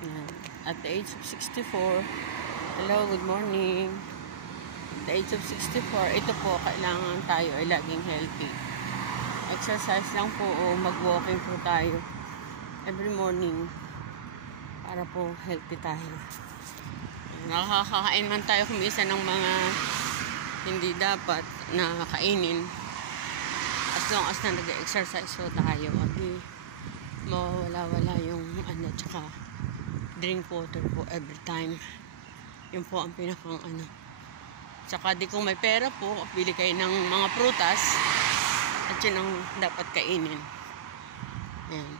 Yan. At the age of 64, hello, good morning. At the age of 64, ito po, kailangan tayo ay laging healthy. Exercise lang po o mag-walking po tayo every morning para po healthy tayo. Nakakakain man tayo kumisa ng mga hindi dapat na kainin. As long as na nag-exercise po tayo, hindi mawawala-wala yung tsaka drink water po every time. Yun po ang pinakang Tsaka di kung may pera po, bili kayo ng mga prutas at yun ang dapat kainin. Yan.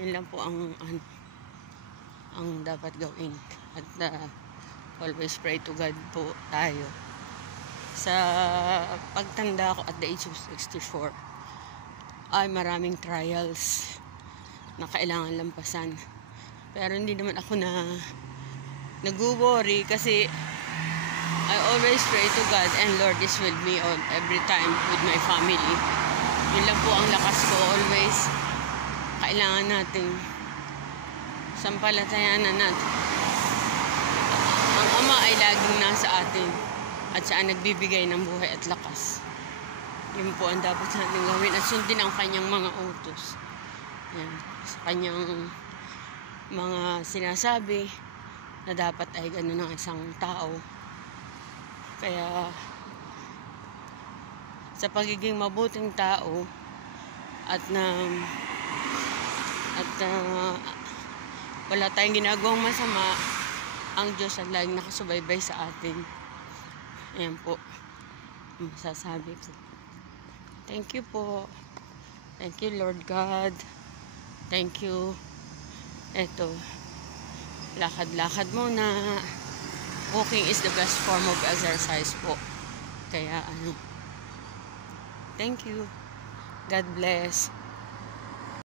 Yun lang po ang dapat gawin. At always pray to God po tayo. Sa pagtanda ko at the age of 64, ay maraming trials na kailangan lampasan. Pero hindi naman ako nag-worry kasi I always pray to God and Lord is with me on every time with my family. Yun lang po ang lakas ko. Always kailangan natin sampalatayanan natin. Ang Ama ay laging nasa atin at siya ang nagbibigay ng buhay at lakas. Yun po ang dapat natin gawin at sundin ang kanyang mga utos. Yan. Sa kanyang mga sinasabi na dapat ay gano'n ng isang tao. Kaya sa pagiging mabuting tao at wala tayong ginagawang masama, ang Diyos ay laging nakasubaybay sa atin. Ayan po masasabi ko. Thank you po. Thank you, Lord God. Thank you. Eto, lakad-lakad muna. Walking is the best form of exercise po. Kaya thank you. God bless.